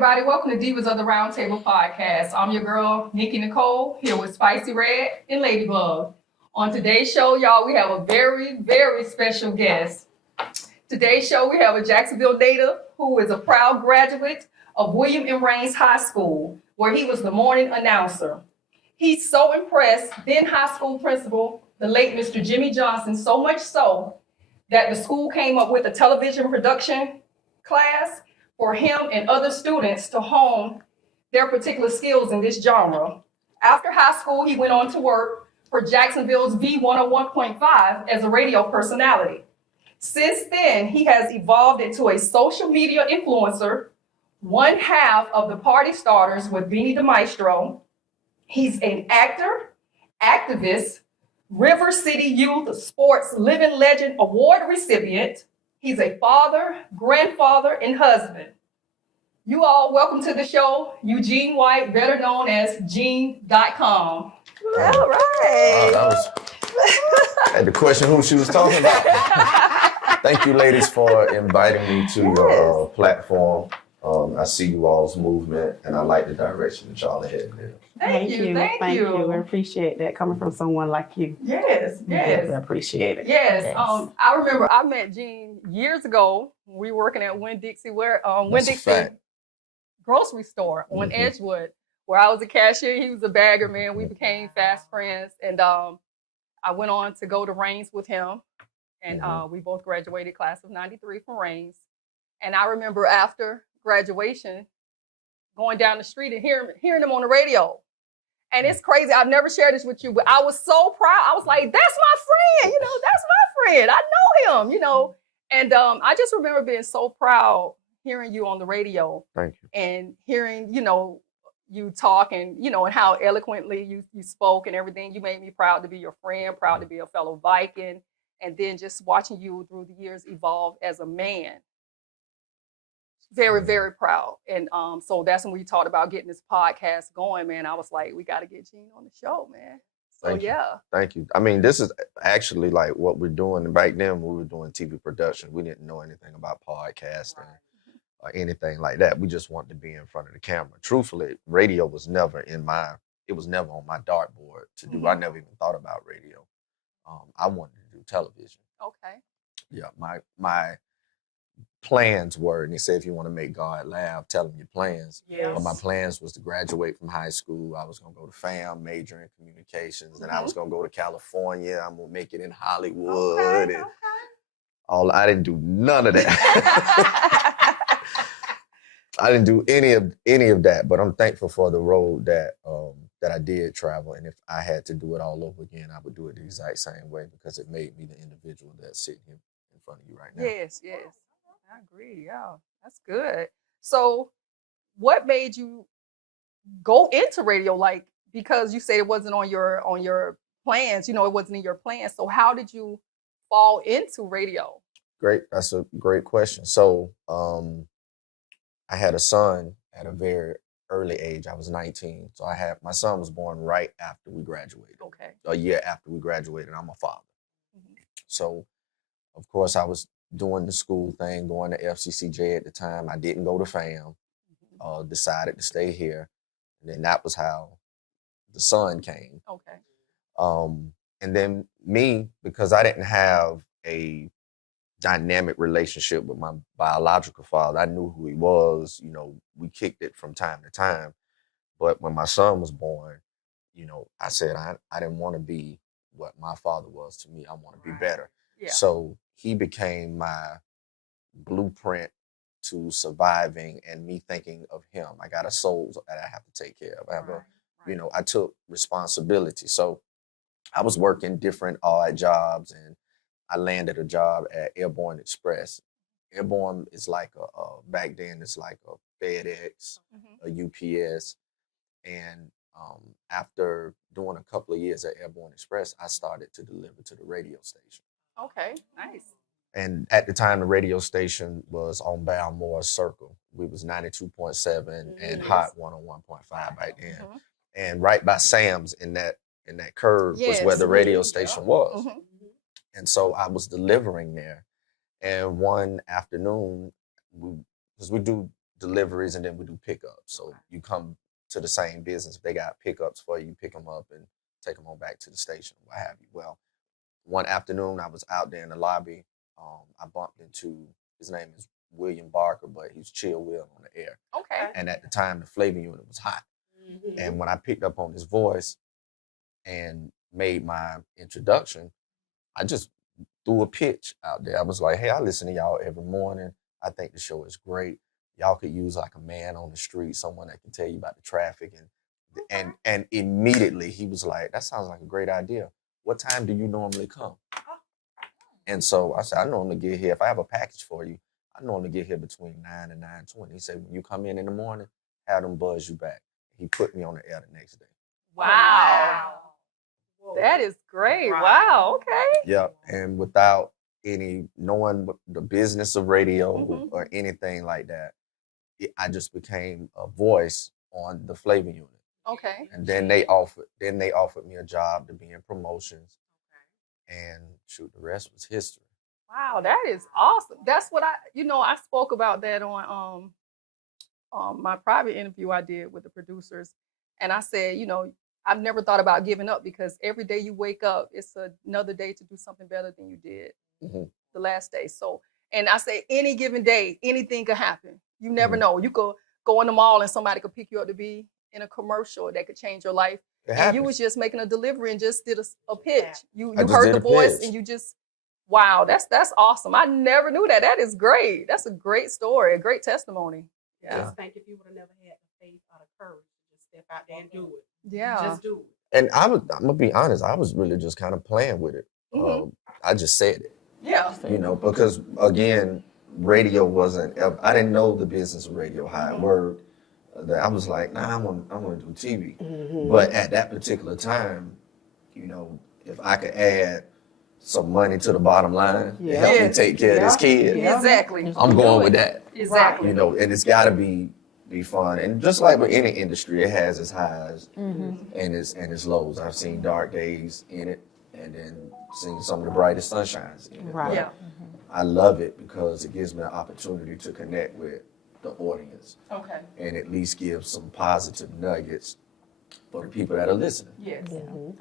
everybody. Welcome to Divas of the Roundtable podcast. I'm your girl, Nikki Nicole, here with Spicy Red and Ladybug. On today's show, y'all, we have a very, very special guest. Today's show, we have a Jacksonville native who is a proud graduate of William M. Raines High School, where he was the morning announcer. He's so impressed, then high school principal, the late Mr. Jimmy Johnson, so much so that the school came up with a television production class for him and other students to hone their particular skills in this genre. After high school, he went on to work for Jacksonville's V101.5 as a radio personality. Since then, he has evolved into a social media influencer, one half of the Party Starters with Beanie the Maestro. He's an actor, activist, River City Youth Sports Living Legend Award recipient. He's a father, grandfather, and husband. You all, welcome to the show, Eugene White, better known as Gene.com. All right. I had to question who she was talking about. Thank you, ladies, for inviting me to your platform. I see you all's movement, and I like the direction that y'all are heading in. Thank you. Thank you. I appreciate that coming from someone like you. Yes. I appreciate it. Yes. I remember I met Gene years ago. We were working at Winn-Dixie grocery store on Edgewood, where I was a cashier. He was a bagger, man. We became fast friends. And I went on to go to Raines with him. And we both graduated class of 93 from Raines. And I remember after graduation, going down the street and hearing him on the radio. And it's crazy. I've never shared this with you, but I was so proud. I was like, that's my friend, that's my friend. I know him, And I just remember being so proud hearing you on the radio. Thank you. And hearing, you talk and, and how eloquently you spoke and everything. You made me proud to be your friend, proud to be a fellow Viking. And then just watching you through the years evolve as a man. Very, very proud. And so that's when we talked about getting this podcast going, man. I was like, we got to get Gene on the show, man. So, Thank you. I mean, this is actually like what we're doing. Back then, we were doing TV production. We didn't know anything about podcasting or anything like that. We just wanted to be in front of the camera. Truthfully, radio was never on my dartboard to do. I never even thought about radio. I wanted to do television. Okay. Yeah, my plans were, and they say if you want to make God laugh, tell him your plans. Yes. But my plans was to graduate from high school. I was going to go to FAM, major in communications, and I was going to go to California. I'm going to make it in Hollywood. I didn't do none of that. I didn't do any of that, but I'm thankful for the road that I did travel. And if I had to do it all over again, I would do it the exact same way because it made me the individual that's sitting here in front of you right now. Yes. I agree. Yeah, that's good. So what made you go into radio? Like, because you said it wasn't on your plans, it wasn't in your plans. So how did you fall into radio? Great. That's a great question. So I had a son at a very early age. I was 19. So my son was born right after we graduated. Okay. A year after we graduated. I'm a father. So, of course, I was doing the school thing, going to FCCJ at the time. I didn't go to FAM, decided to stay here. And then that was how the son came. Okay. And then me, because I didn't have a dynamic relationship with my biological father, I knew who he was, we kicked it from time to time. But when my son was born, I said, I didn't want to be what my father was to me. I want to be better. Yeah. So he became my blueprint to surviving and me thinking of him. I got a soul that I have to take care of. I have I took responsibility. So I was working different odd jobs and I landed a job at Airborne Express. Airborne is like back then it's like a FedEx, a UPS. And after doing a couple of years at Airborne Express, I started to deliver to the radio station. Okay, nice. And at the time, the radio station was on Balmore Circle. We was 92.7 and Hot 101.5 back then. And right by Sam's in that curve was where the radio station was. And so I was delivering there. And one afternoon, because we do deliveries, and then we do pickups. So you come to the same business. If they got pickups for you, pick them up and take them on back to the station, what have you. Well, one afternoon I was out there in the lobby. I bumped into, his name is William Barker, but he's Chill Will on the air. Okay. And at the time, the flavor unit was hot. And when I picked up on his voice and made my introduction, I just threw a pitch out there. I was like, hey, I listen to y'all every morning. I think the show is great. Y'all could use like a man on the street, someone that can tell you about the traffic. And immediately he was like, that sounds like a great idea. What time do you normally come? And so I said, I normally get here. If I have a package for you, I normally get here between 9 and 9:20. He said, when you come in the morning, have them buzz you back. He put me on the air the next day. Wow. That is great. Wow. Okay. Yep. And without any knowing the business of radio or anything like that, I just became a voice on the flavor unit. Okay. And then they offered me a job to be in promotions. And shoot, the rest was history. Wow, that is awesome. That's what I spoke about that on my private interview I did with the producers. And I said, I've never thought about giving up because every day you wake up, it's another day to do something better than you did the last day. So, and I say any given day, anything could happen. You never know. You could go in the mall and somebody could pick you up to be in a commercial that could change your life. And you was just making a delivery and just did a pitch. You heard the voice and you just, wow, that's awesome. I never knew that. That is great. That's a great story, a great testimony. Yeah. I just think if you would have never had the faith or the courage to just step out there and do it. Yeah. Just do it. And I'm gonna be honest, I was really just kind of playing with it. I just said it. Yeah. Because again, radio wasn't, I didn't know the business of radio, how it worked. I was like, nah, I'm gonna do TV. But at that particular time, if I could add some money to the bottom line to help me take care of this kid, Exactly. I'm going with that. Exactly. And it's gotta be fun. And just like with any industry, it has its highs and its lows. I've seen dark days in it and then seen some of the brightest sunshines in it. Right. Yeah. I love it because it gives me an opportunity to connect with the audience. Okay. And at least give some positive nuggets for the people that are listening. Yes.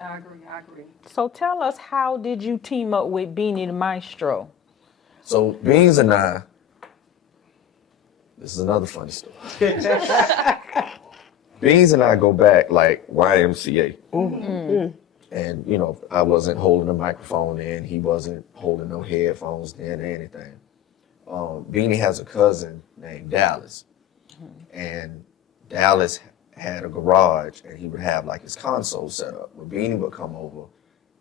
I agree. So tell us, how did you team up with Beanie the Maestro? So Beans and I, this is another funny story. Beans and I go back like YMCA. And, I wasn't holding a microphone in. He wasn't holding no headphones in or anything. Beanie has a cousin named Dallas. And Dallas had a garage and he would have like his console set up where Beanie would come over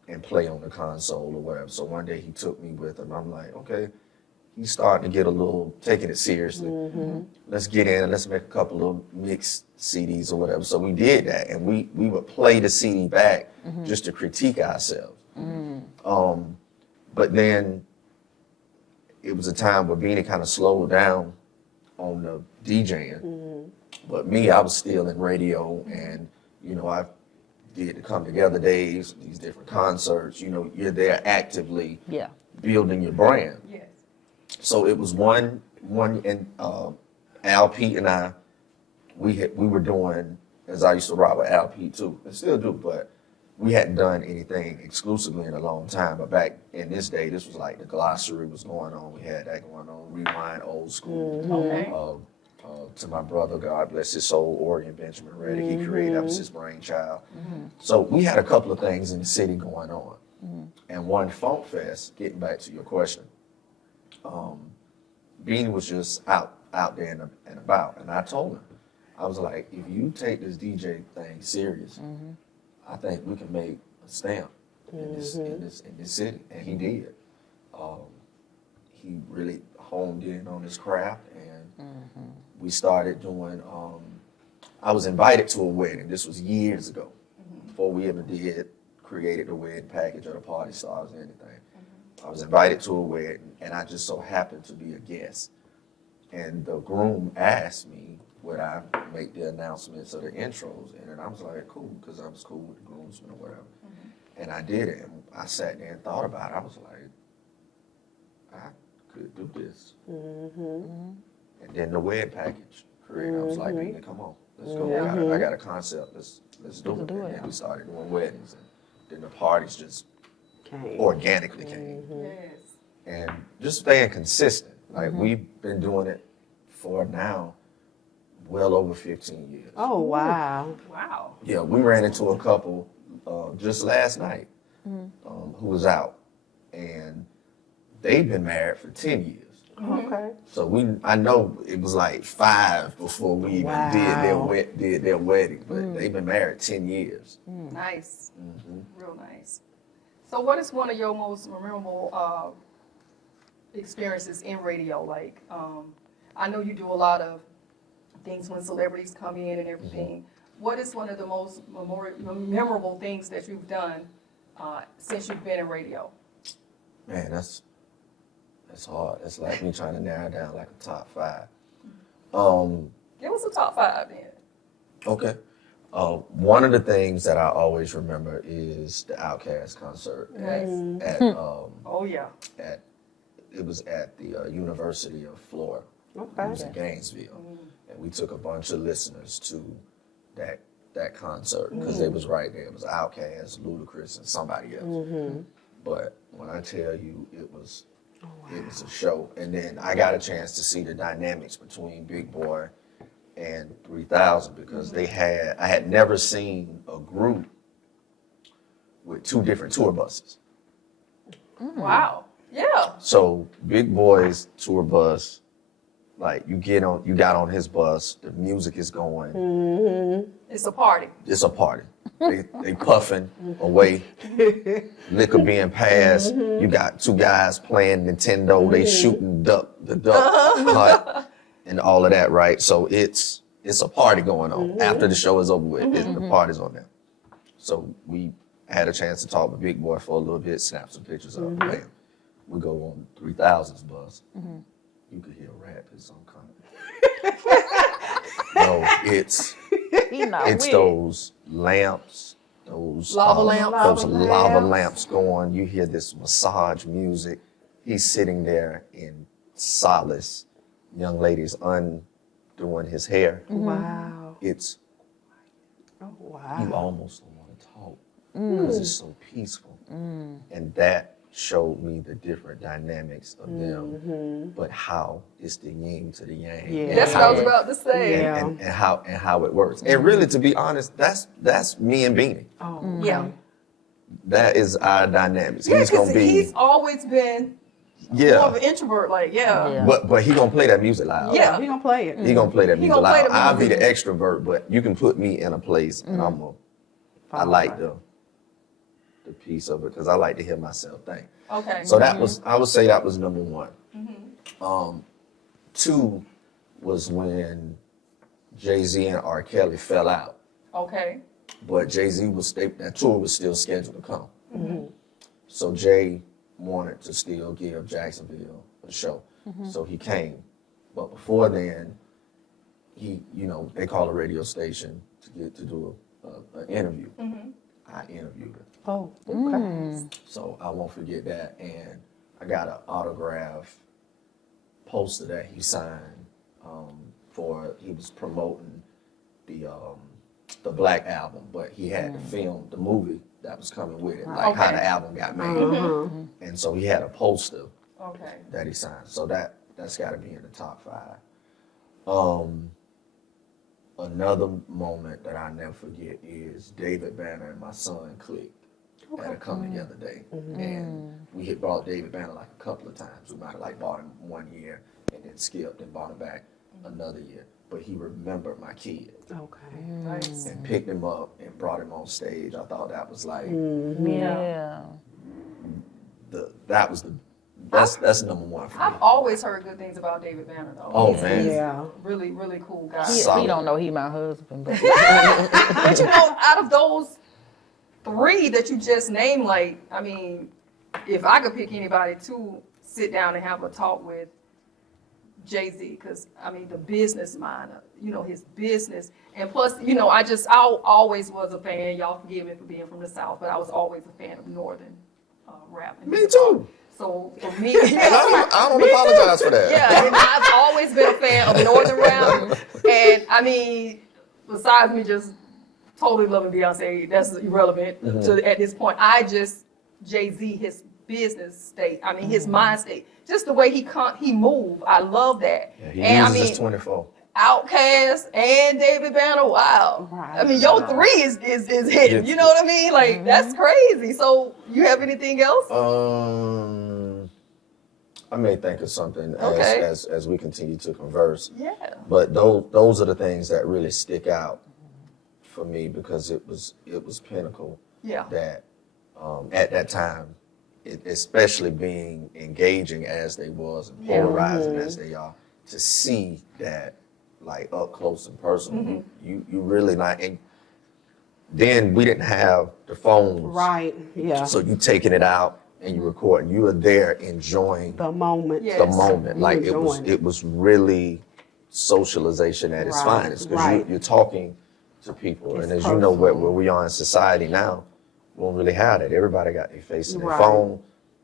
and play on the console or whatever. So one day he took me with him. I'm like, okay, he's starting to get a little, taking it seriously. Let's get in and let's make a couple of mixed CDs or whatever. So we did that and we would play the CD back just to critique ourselves. But then it was a time where Beanie kind of slowed down on the DJing. But me, I was still in radio and, I did the Come Together days, these different concerts. You're there actively building your brand. Yes. So it was one and Al Pete and I, we were doing, as I used to rock with Al Pete too, and still do, but we hadn't done anything exclusively in a long time. But back in this day, this was like the glossary was going on. We had that going on, Rewind Old School. Okay. To my brother, God bless his soul, Oregon Benjamin Reddick, he created, that was his brainchild. So we had a couple of things in the city going on. And one Funk Fest, getting back to your question, Beanie was just out there and about. And I told him, I was like, if you take this DJ thing serious, I think we can make a stamp in this city. And he did. He really honed in on his craft and we started doing, I was invited to a wedding. This was years ago, before we ever created the wedding package or the party stars or anything. I was invited to a wedding and I just so happened to be a guest. And the groom asked me would I make the announcements or the intros. And I was like, cool, because I was cool with the groomsmen or whatever. And I did it. And I sat there and thought about it. I was like, I could do this. And Then the wed package created. I was like, Beanie, come on, let's go. I got a concept. Let's do it. And then we started doing weddings, and then the parties just organically came. Yes. And just staying consistent. Like we've been doing it for now well over 15 years. Oh, wow. Wow. Yeah, we ran into a couple just last night who was out, and they've been married for 10 years. Okay. So I know it was like 5 before we even did their wedding, but they've been married 10 years. Nice. Real nice. So what is one of your most memorable experiences in radio? Like, I know you do a lot of things when celebrities come in and everything. What is one of the most memorable things that you've done since you've been in radio? Man, that's hard. It's like me trying to narrow down like a top 5. Give us a top 5 then. Okay. One of the things that I always remember is the Outkast concert at Oh yeah. It was at the University of Florida. Okay. It was in Gainesville, and we took a bunch of listeners to that concert because it was right there. It was Outkast, Ludacris, and somebody else. But when I tell you, it was a show. And then I got a chance to see the dynamics between Big Boy and 3000 because I had never seen a group with 2 different tour buses. Wow. Yeah. So Big Boy's tour bus, like you got on his bus, the music is going. It's a party. It's a party. They puffing away, liquor being passed. You got 2 guys playing Nintendo. They shooting the duck hunt and all of that, right? So it's a party going on. After the show is over with, the party's on there. So we had a chance to talk with Big Boy for a little bit, snap some pictures of him. We go on 3000's bus. You could hear a rap his song coming. No, it's those lamps, those Lava lamps. lava lamps going. You hear this massage music. He's sitting there in solace. Young ladies undoing his hair. Wow. It's Oh, wow. you almost don't want to talk because it's so peaceful. And that showed me the different dynamics of them, but how it's the yin to the yang. Yeah. and That's what I was about to say. Yeah. and how it works. And really, to be honest, that's me and Beanie. Oh, Yeah. That is our dynamics. Yeah, He's gonna because be he's always been more of an introvert. Like, yeah. but he gonna play that music loud. Yeah. we gonna play it. He gonna play that He music gonna play loud. the I'll be the music. extrovert, but you can put me in a place and I like the piece of it because I like to hear myself think. Okay. So that was, I would say that was number 1. 2 was when Jay-Z and R. Kelly fell out, Okay. but Jay-Z that tour was still scheduled to come. So Jay wanted to still give Jacksonville a show. So he came. But before then, they called a radio station to do an interview. I interviewed her. Oh, okay. So I won't forget that. And I got an autograph poster that he signed he was promoting the Black album, but he had to film the movie that was coming with it, like how the album got made. And so he had a poster Okay. that he signed. So that's got to be in the top 5. Another moment that I never forget is David Banner and my son clicked at a come together day. And we had bought David Banner like a couple of times. We might have like bought him 1 year and then skipped and bought him back another year. But he remembered my kid Okay. Nice. and picked him up and brought him on stage. I thought that was like Yeah. that's number 1 for me. I've always heard good things about David Banner, though. Oh, He's man. Yeah. really, really cool guy. He don't know he my husband, but But out of those 3 that you just named, like, I mean, if I could pick anybody to sit down and have a talk with, Jay-Z, because I mean the business mind, his business, and plus, I always was a fan. Y'all forgive me for being from the South, but I was always a fan of Northern rap. Me too. So for me, I don't apologize for that. yeah, and I've always been a fan of Northern Rap. And I mean, besides me just totally loving Beyonce, that's irrelevant at this point. I just, Jay-Z, his business state, I mean, his mind state, just the way he move. I love that. Yeah, he and uses I mean, his 24. Outkast and David Banner, wow. Right. I mean, your three is hitting. You know what I mean? Like, that's crazy. So, you have anything else? I may think of something Okay. as we continue to converse. Yeah. But those are the things that really stick out for me because it was pinnacle Yeah. that at that time, especially being engaging as they was and polarizing as they are, to see that like up close and personal, you really not. And then we didn't have the phones, Right. Yeah. so you taking it out and you recording. You were there enjoying The moment. Yeah. the moment. You Like enjoying it was really socialization at its Right, finest because right. you're talking to people, It's and as you know where personal. we are in society now, we don't really have that. Everybody got their face in their Right. phone.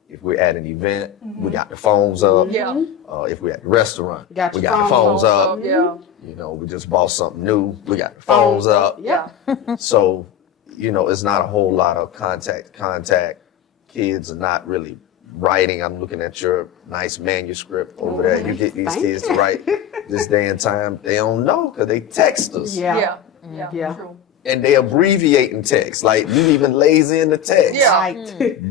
If we're at an event, we got the phones up. Yeah. If we're at the restaurant, Got we your got the phones phones up. Yeah. You know, we just bought something new. We got the phones up. Yeah. So, you know, it's not a whole lot of contact. Kids are not really writing. I'm looking at your nice manuscript over there. You get these Thank kids to you. write this day and time. They don't know because they text us. Yeah. Yeah. Yeah. Yeah. True. And they abbreviate in text. Like, you even lazy in the text. Yeah. Right.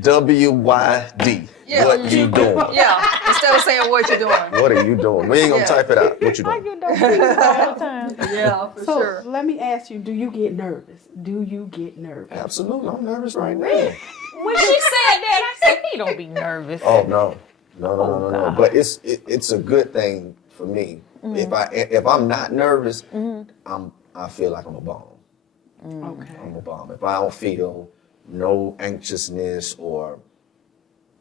WYD. Yeah. What you doing? Yeah. Instead of saying what you're doing. What are you doing? We ain't gonna Yeah. type it out. What you I doing? get those things all the time. Yeah, for So sure. let me ask you, do you get nervous? Do you get nervous? Absolutely. I'm nervous right now. When she said that, I said, he don't be nervous. Oh no. No. God. But it's a good thing for me. If I'm not nervous, I feel like I'm a bomb. Okay. I'm a bomb. If I don't feel no anxiousness or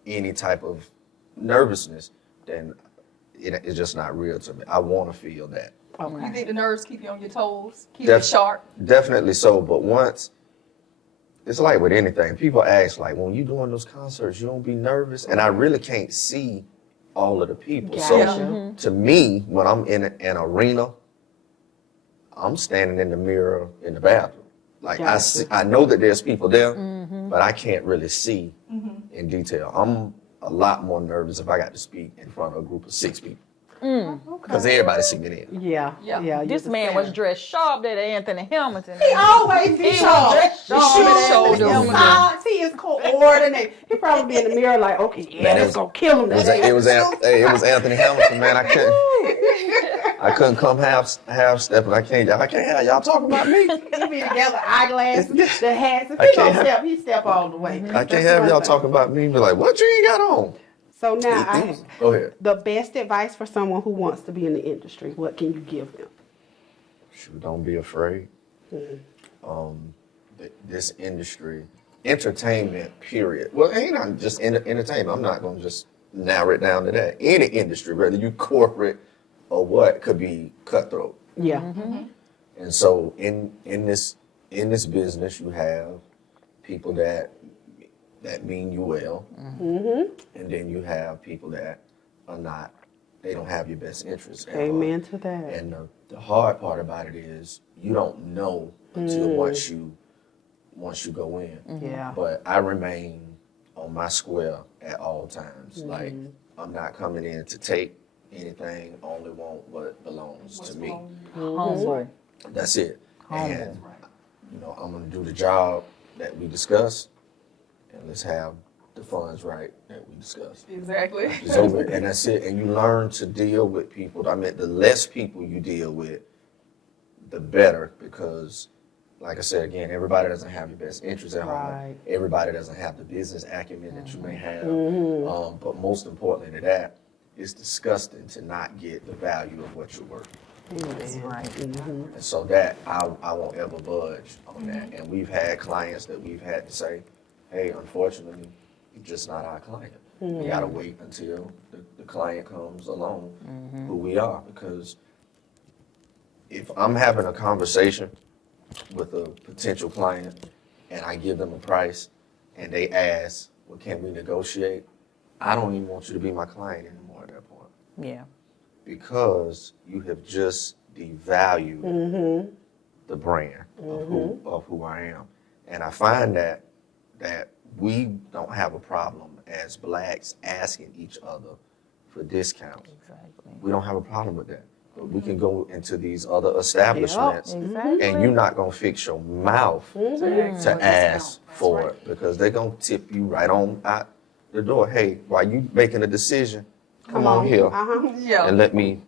any type of nervousness, then it's just not real to me. I want to feel that. You Okay. think the nerves keep you on your toes? Keep Def- you sharp? Definitely so. But once, it's like with anything. People ask, like, when you doing those concerts, you don't be nervous? And I really can't see all of the people. Gotcha. So to me, when I'm in an arena, I'm standing in the mirror in the bathroom. Like Gotcha. I know that there's people there, but I can't really see in detail. I'm a lot more nervous if I got to speak in front of a group of 6 people. Because everybody see me there. Yeah. Yeah. Yeah. This you're man the was dressed sharp that Anthony Hamilton. He always be He sharp. was dressed sharp shoes, at shoulders. Anthony Hamilton. Size, he is coordinated. He probably be in the mirror like, okay, yeah, Man, that's gonna kill him. It was Anthony Hamilton, man. I couldn't come half stepping. I can't have y'all talking about me. He be together, eyeglasses, the hats. If I he can't don't have- step, he step all the way. I can't have y'all talking about me and be like, what you ain't got on? So now, Go ahead. the best advice for someone who wants to be in the industry, what can you give them? Shoot, don't be afraid. This industry, entertainment, period. Well, ain't not just entertainment. I'm not going to just narrow it down to that. Any industry, whether you corporate or what, could be cutthroat. Yeah. And so in this business, you have people that mean you well, and then you have people that are not. They don't have your best interests. at heart. Amen to that. And the hard part about it is you don't know until once you go in. Yeah. But I remain on my square at all times. Like, I'm not coming in to take anything. Only want what belongs to me. Humble. That's it. And I'm gonna do the job that we discussed, and let's have the funds right that we discussed. Exactly. It's over, and that's it. And you learn to deal with people. I mean, the less people you deal with, the better, because, like I said again, everybody doesn't have your best interests at heart. Right. Everybody doesn't have the business acumen that you may have. But most importantly to that, it's disgusting to not get the value of what you're worth. That's right. And so that I won't ever budge on that. And we've had clients that we've had to say, hey, unfortunately, you're just not our client. We gotta wait until the client comes along who we are. Because if I'm having a conversation with a potential client and I give them a price and they ask, well, can we negotiate? I don't even want you to be my client anymore at that point Yeah. because you have just devalued the brand of who I am. And I find that we don't have a problem as blacks asking each other for discounts. Exactly. We don't have a problem with that. But we can go into these other establishments Exactly. and you're not gonna fix your mouth to ask for it because they're gonna tip you right on out the door. Hey, while you making a decision, come on here Yeah. and let me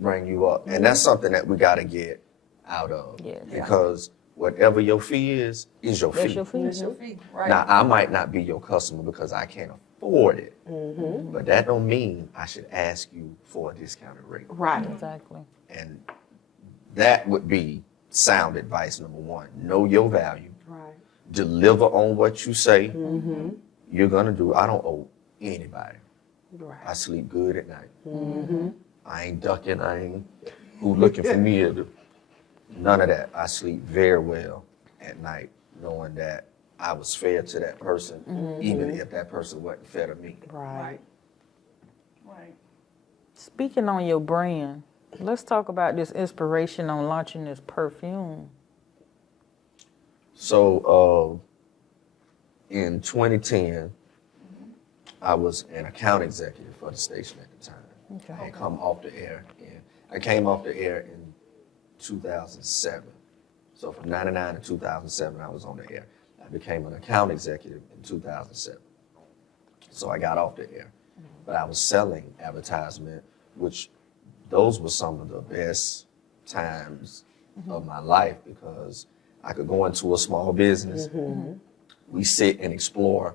bring you up. And that's something that we gotta get out of Yes. because whatever your fee is your That's fee. your fee. That's your fee, right? Now, I might not be your customer because I can't afford it, but that don't mean I should ask you for a discounted rate. Right. Exactly. And that would be sound advice number one. Know your value. Right. Deliver on what you say you're gonna do. I don't owe anybody. I Right. sleep good at night. I ain't ducking. I ain't who looking for me. None of that. I sleep very well at night, knowing that I was fair to that person, even if that person wasn't fair to me. Right. Right. Speaking on your brand, let's talk about this inspiration on launching this perfume. So in 2010, I was an account executive for the station at the time. Okay. I had come off the air, and I came off the air in 2007. So from 99 to 2007, I was on the air. I became an account executive in 2007. So I got off the air. But I was selling advertisement, which those were some of the best times of my life because I could go into a small business. We sit and explore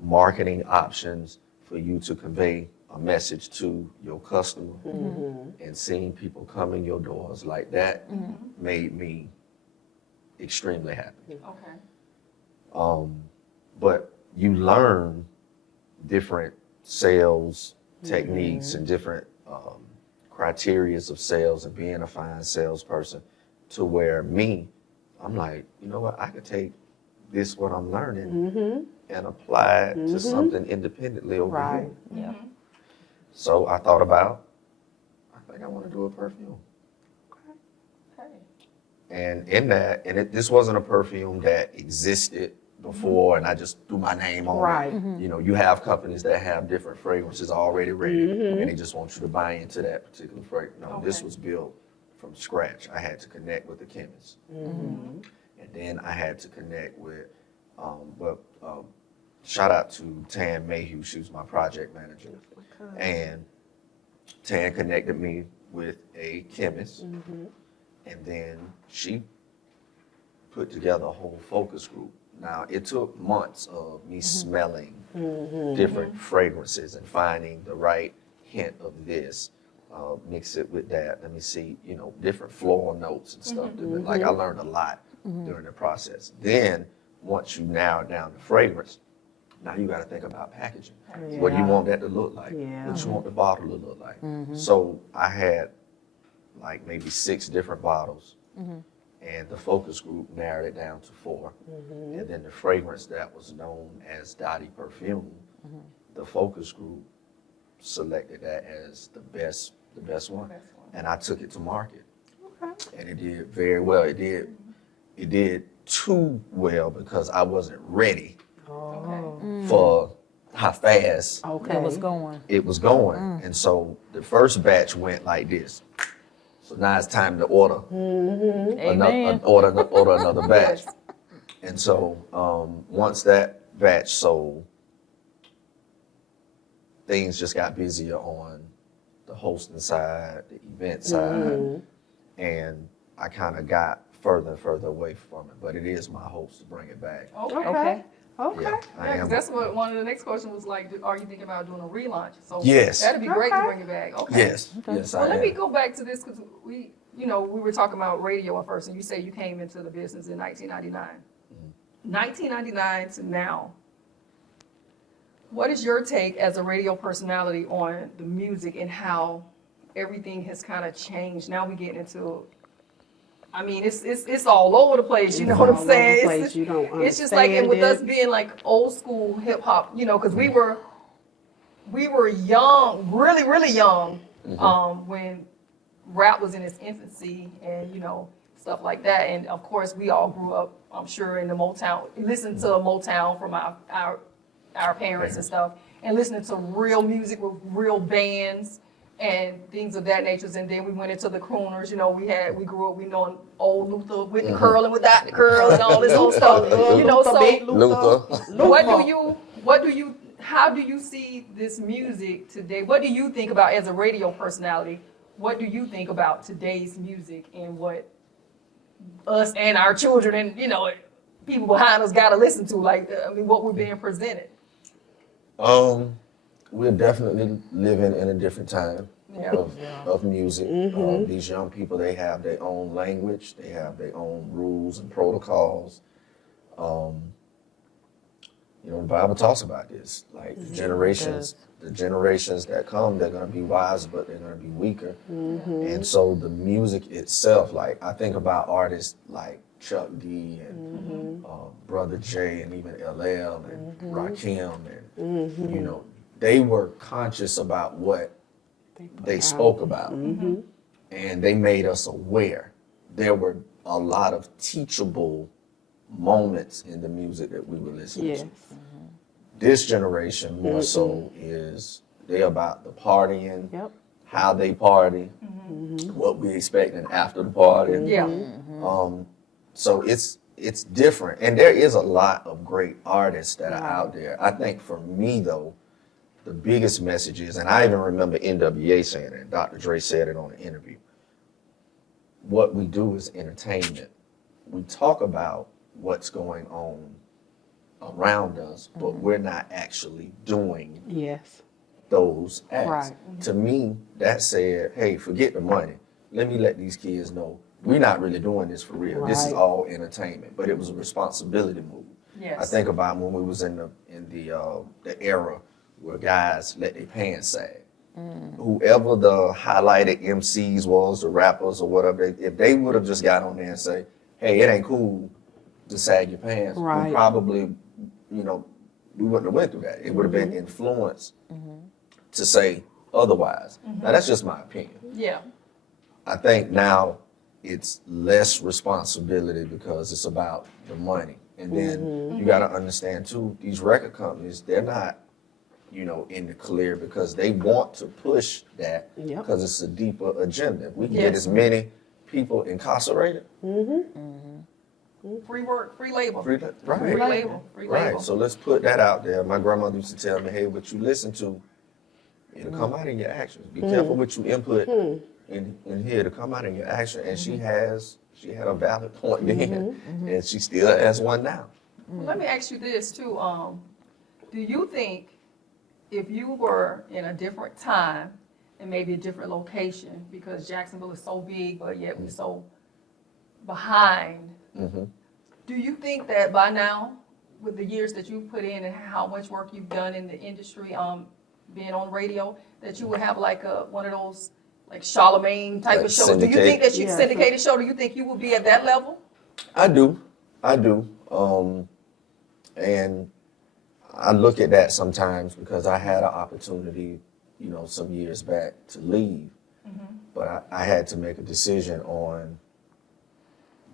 marketing options for you to convey a message to your customer. And seeing people come in your doors like that made me extremely happy. Okay. But you learn different sales techniques and different criterias of sales and being a fine salesperson to where I'm like, you know what, I could take this, what I'm learning, and apply it to something independently over Right. here. Yeah. So I thought about, I think I want to do a perfume. Okay. And in that, this wasn't a perfume that existed before and I just threw my name on Right. it. You know, you have companies that have different fragrances already ready and they just want you to buy into that particular fragrance. No, this Okay. was built from scratch. I had to connect with the chemist. And then I had to connect with, shout out to Tan Mayhew, she was my project manager. And Tan connected me with a chemist. And then she put together a whole focus group. Now, it took months of me smelling different fragrances and finding the right hint of this, mix it with that. Let me see, you know, different floral notes and stuff. Like, I learned a lot during the process. Then, once you narrow down the fragrance, now you got to think about packaging. What do you want that to look like? Yeah. What you want the bottle to look like? So, I had like maybe 6 different bottles. And the focus group narrowed it down to 4. And then the fragrance that was known as Dottie Perfume, the focus group selected that as the best one. And I took it to market. And it did very well. It did too well because I wasn't ready for how fast It was going. it was going. And so the first batch went like this. So now it's time to order Amen. order another batch. And so once that batch sold, things just got busier on the hosting side, the event side, and I kind of got further and further away from it. But it is my hopes to bring it back. Okay. Okay. Yeah, I Yeah, 'cause am. that's what one of the next questions was like. Are you thinking about doing a relaunch? So Yes. that'd be great to Okay. bring it back. Okay. Yes, yes, Well, I let am. me go back to this because we were talking about radio at first, and you say you came into the business in 1999. 1999 to now. What is your take as a radio personality on the music and how everything has kind of changed? Now we get into, I mean, it's all over the place. You know what I'm saying? It's, You don't it's just like, and with us understand being like old school hip hop, you know, because we were young, really, really young, when rap was in its infancy, and you know, stuff like that. And of course, we all grew up, I'm sure, in the Motown, listening to Motown from our parents and stuff, and listening to real music with real bands and things of that nature. And then we went into the crooners. You know, we grew up, we know old Luther with the curl and without the curl and all this old stuff. You know, so Luther. how do you see this music today? What do you think about as a radio personality? What do you think about today's music and what us and our children and, you know, people behind us got to listen to? Like, I mean, what we're being presented. We're definitely living in a different time Yeah. of music. These young people, they have their own language, they have their own rules and protocols. You know, the Bible talks about this. Like the generations that come, they're gonna be wise, but they're gonna be weaker. And so the music itself, like I think about artists like Chuck D and Brother J and even LL and Rakim and you know, they were conscious about what they spoke about, and they made us aware. There were a lot of teachable moments in the music that we were listening to. This generation more so is they're about the partying, how they party, what we expecting after the party. So it's different, and there is a lot of great artists that are out there. I think for me though, the biggest message is, and I even remember NWA saying it, Dr. Dre said it on an interview, what we do is entertainment. We talk about what's going on around us, but we're not actually doing those acts. Right. To me, that said, hey, forget the money. Let me let these kids know we're not really doing this for real. This is all entertainment, but it was a responsibility move. Yes. I think about when we was in the era where guys let their pants sag. Whoever the highlighted MCs was, the rappers or whatever, if they would have just got on there and say, hey, it ain't cool to sag your pants, we probably, you know, we wouldn't have went through that. It would have been influenced to say otherwise. Now, that's just my opinion. Yeah. I think now it's less responsibility because it's about the money. And then you got to understand, too, these record companies, they're not, you know, in the clear because they want to push that because it's a deeper agenda. If we can get as many people incarcerated. Free work, free labor. Free labor. Free Right, labor. so let's put that out there. My grandmother used to tell me, hey, what you listen to, it'll come out in your actions. Be careful what you input in here to come out in your action. And she had a valid point then, and she still has one now. Well, let me ask you this too. Do you think if you were in a different time and maybe a different location, because Jacksonville is so big, but yet we're so behind, do you think that by now, with the years that you've put in and how much work you've done in the industry, being on radio, that you would have like one of those like Charlemagne type of shows? Do you think that you syndicated show? Do you think you will be at that level? I do. And I look at that sometimes because I had an opportunity, you know, some years back to leave, but I had to make a decision on,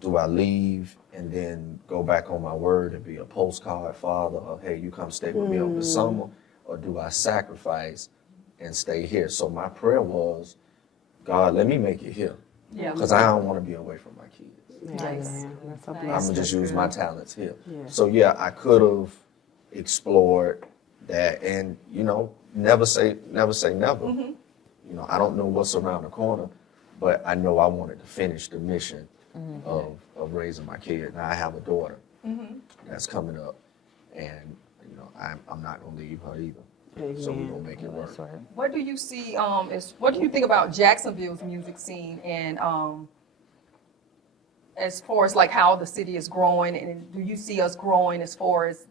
do I leave and then go back on my word and be a postcard father of, hey, you come stay with me over the summer, or do I sacrifice and stay here? So my prayer was, God, let me make it here, because I don't want to be away from my kids. Nice. I'm gonna just use my talents here. So yeah, I could have explored that, and you know, never say never. You know, I don't know what's around the corner, but I know I wanted to finish the mission of raising my kid. Now I have a daughter that's coming up, and you know, I'm not gonna leave her either. So we're gonna make it work. What do you see? What do you think about Jacksonville's music scene, and as far as like how the city is growing, and do you see us growing as far as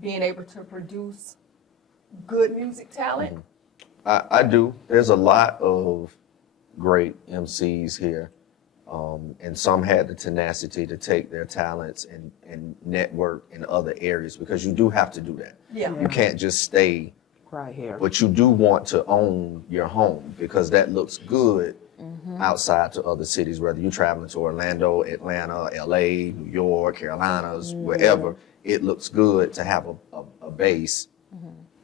being able to produce good music talent? I do. There's a lot of great MCs here. And some had the tenacity to take their talents and network in other areas, because you do have to do that. Yeah. You can't just stay, Right here. but you do want to own your home, because that looks good outside to other cities, whether you're traveling to Orlando, Atlanta, LA, New York, Carolinas, wherever. It looks good to have a base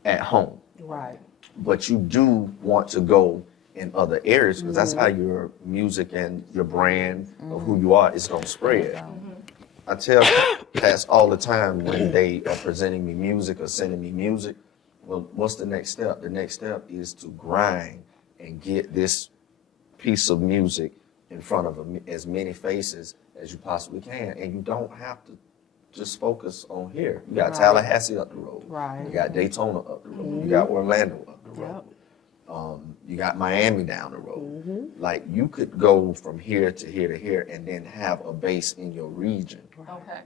at home. Right. But you do want to go in other areas, because that's how your music and your brand of who you are is going to spread. I tell cats all the time when they are presenting me music or sending me music, well, what's the next step? The next step is to grind and get this piece of music in front of as many faces as you possibly can. And you don't have to just focus on here. You got Tallahassee up the road. Right. You got Daytona up the road. You got Orlando up the road. You got Miami down the road. Like, you could go from here to here to here and then have a base in your region Okay.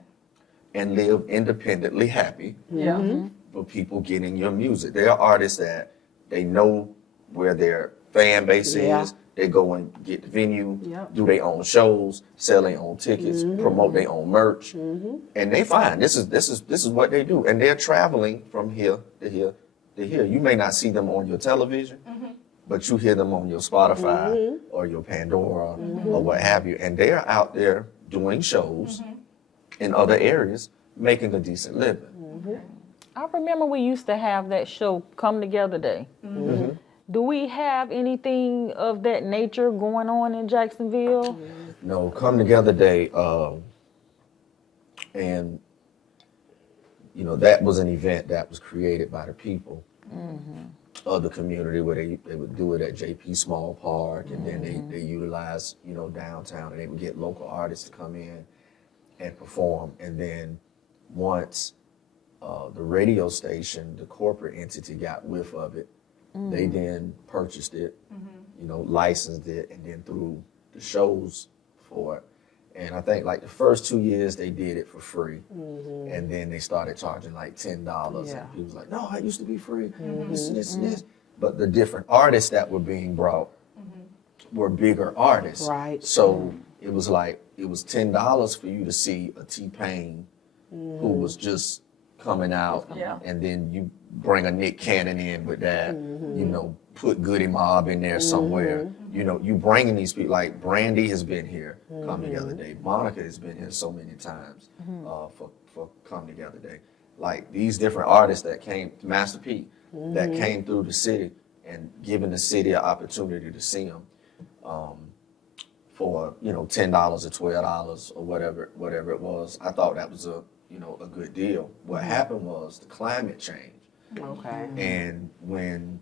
and live independently happy. Yeah. For people getting your music. There are artists that they know where their fan base is. They go and get the venue, do their own shows, sell their own tickets, promote their own merch, and they fine. This is what they do, and they're traveling from here to here to here. You may not see them on your television, but you hear them on your Spotify or your Pandora or what have you, and they're out there doing shows in other areas, making a decent living. I remember we used to have that show, Come Together Day. Do we have anything of that nature going on in Jacksonville? No, Come Together Day, and that was an event that was created by the people of the community, where they would do it at JP Small Park, and then they utilize downtown, and they would get local artists to come in and perform. And then once the radio station, the corporate entity, got whiff of it, they then purchased it, licensed it, and then threw the shows for it. And I think like the first 2 years they did it for free, and then they started charging like $10. And people was like, "No, it used to be free. This. But the different artists that were being brought were bigger artists, Right. So it was like it was $10 for you to see a T-Pain who was just coming out, and then you bring a Nick Cannon in with that, put Goody Mob in there somewhere. You bringing these people, like Brandy has been here, Come Together Day. Monica has been here so many times for Come Together Day. Like these different artists that came, Master P, that came through the city and giving the city an opportunity to see them for $10 or $12 or whatever it was. I thought that was a good deal. What happened was the climate changed. Okay. And when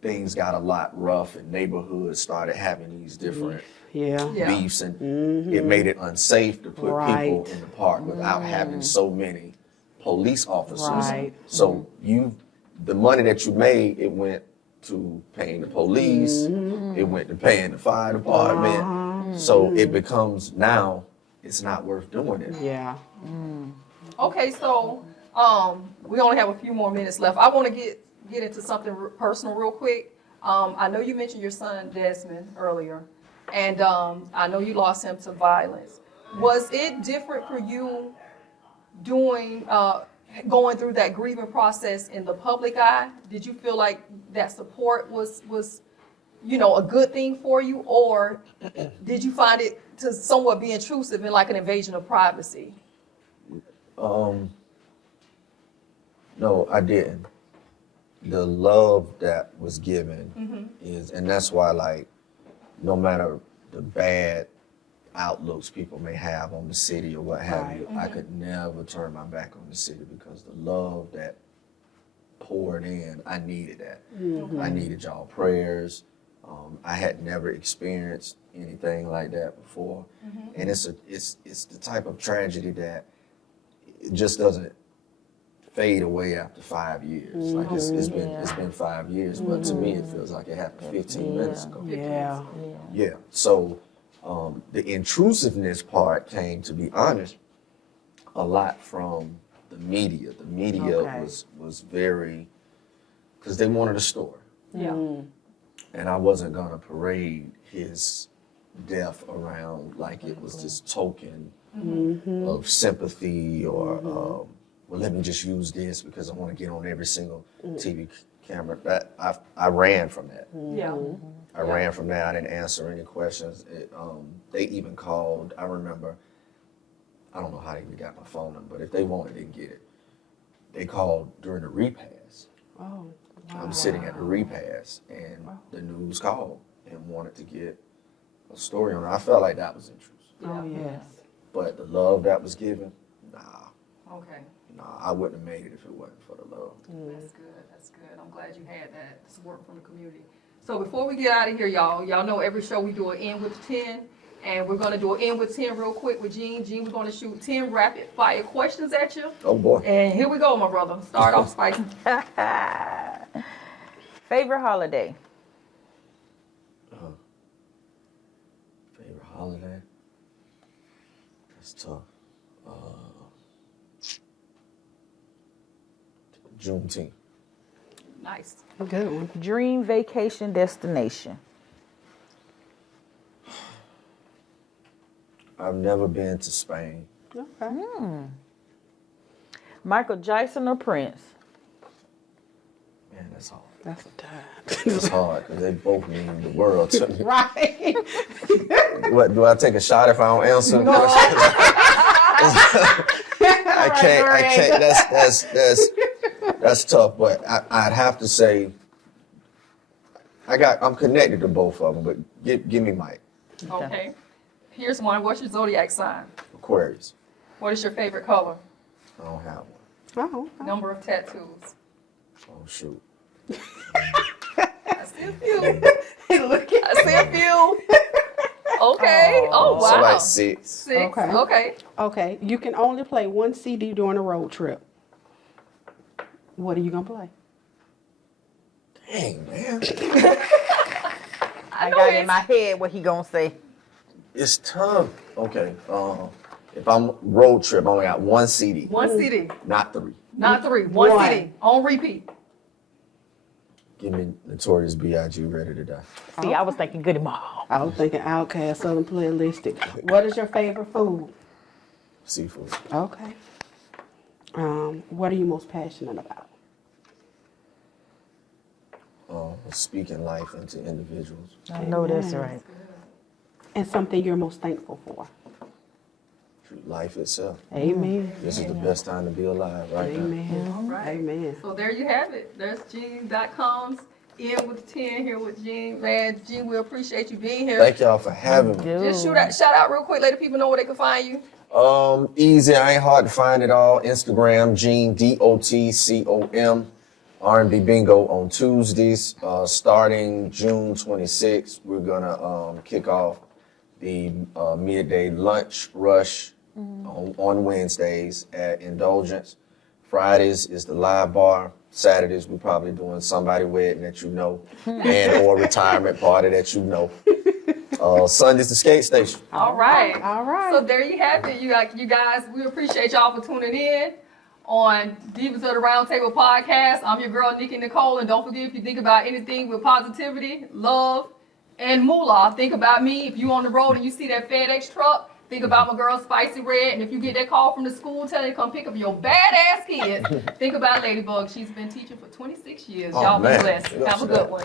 things got a lot rough and neighborhoods started having these different beefs, and it made it unsafe to put people in the park without having so many police officers. Right. So the money that you made, it went to paying the police, it went to paying the fire department. So it becomes, now it's not worth doing it. Yeah. Okay, so we only have a few more minutes left. I want to get into something personal real quick. I know you mentioned your son Desmond earlier, and I know you lost him to violence. Was it different for you going through that grieving process in the public eye? Did you feel like that support was a good thing for you, or did you find it to somewhat be intrusive and like an invasion of privacy? No, I didn't. The love that was given is, and that's why, like, no matter the bad outlooks people may have on the city or what have you, I could never turn my back on the city, because the love that poured in, I needed that. I needed y'all prayers. I had never experienced anything like that before, and it's the type of tragedy that it just doesn't fade away after 5 years. Like it's been 5 years, but to me it feels like it happened 15 minutes ago. Yeah. So the intrusiveness part came, to be honest, a lot from the media. The media was very, because they wanted a story. Yeah. And I wasn't gonna parade his death around like it was this token Mm-hmm. of sympathy or well, let me just use this because I want to get on every single TV camera. That I ran from that. Yeah. I ran from that. I didn't answer any questions. They even called. I remember. I don't know how they even got my phone number, but if they wanted, they can get it. They called during the repast. Oh. I'm sitting at the repast, and the news called and wanted to get a story on it. I felt like that was intrusive. Oh, yes. But the love that was given, Okay. I wouldn't have made it if it wasn't for the love. That's good. That's good. I'm glad you had that support from the community. So before we get out of here, y'all know every show we do an end with 10, and we're gonna do an end with 10 real quick with Gene. Gene, we're gonna shoot 10 rapid fire questions at you. Oh boy. And here we go, my brother. Start off spicy. Favorite holiday? Favorite holiday? That's tough. Juneteenth. Nice. Good one. Dream vacation destination? I've never been to Spain. Okay. Michael Jackson or Prince? Man, that's hard. That's a tie. It's hard because they both mean the world to me. Right. What, do I take a shot if I don't answer the question? I can't. That's tough. But I'd have to say, I'm connected to both of them. But give me Mike. Okay. Here's one. What's your zodiac sign? Aquarius. What is your favorite color? I don't have one. Oh. Number of tattoos? Oh shoot. I see a few. I see a few. Okay. Oh, So wow. like 6. 6. Okay. Okay. Okay. You can only play one CD during a road trip. What are you gonna play? Dang man. I got in my head what he gonna say. It's tough. Okay. If I'm road trip, I only got one CD. One CD. Not 3. Not 3. One One. CD. On repeat. Give me Notorious B.I.G. Ready to Die. See, I was thinking Goody Mob. I was thinking Outkast, Southern Playalistic. What is your favorite food? Seafood. Okay. What are you most passionate about? Speaking life into individuals. I know that's right. And something you're most thankful for? Life itself. Amen. This is the best time to be alive right now. Amen. All right. Amen. So there you have it. There's Gene.com's End with 10 here with Gene. Man, Gene, we appreciate you being here. Thank y'all for having me. Just shout out real quick, let the people know where they can find you. Easy. I ain't hard to find it all. Instagram, Gene, DOTCOM. R&B Bingo on Tuesdays. Starting June 26th, we're gonna kick off the midday lunch rush on Wednesdays at Indulgence. Fridays is the live bar. Saturdays we're probably doing somebody wedding that you know and or retirement party that you know. Sunday's the skate station. All right. All right. So there you have it. You guys, we appreciate y'all for tuning in on Divas of the Roundtable podcast. I'm your girl, Nikki Nicole. And don't forget, if you think about anything with positivity, love, and moolah, think about me. If you on the road and you see that FedEx truck, think about my girl, Spicy Red. And if you get that call from the school telling you to come pick up your badass kid, think about Ladybug. She's been teaching for 26 years. Oh, Y'all be man. blessed. Yes, Have a good sir. one.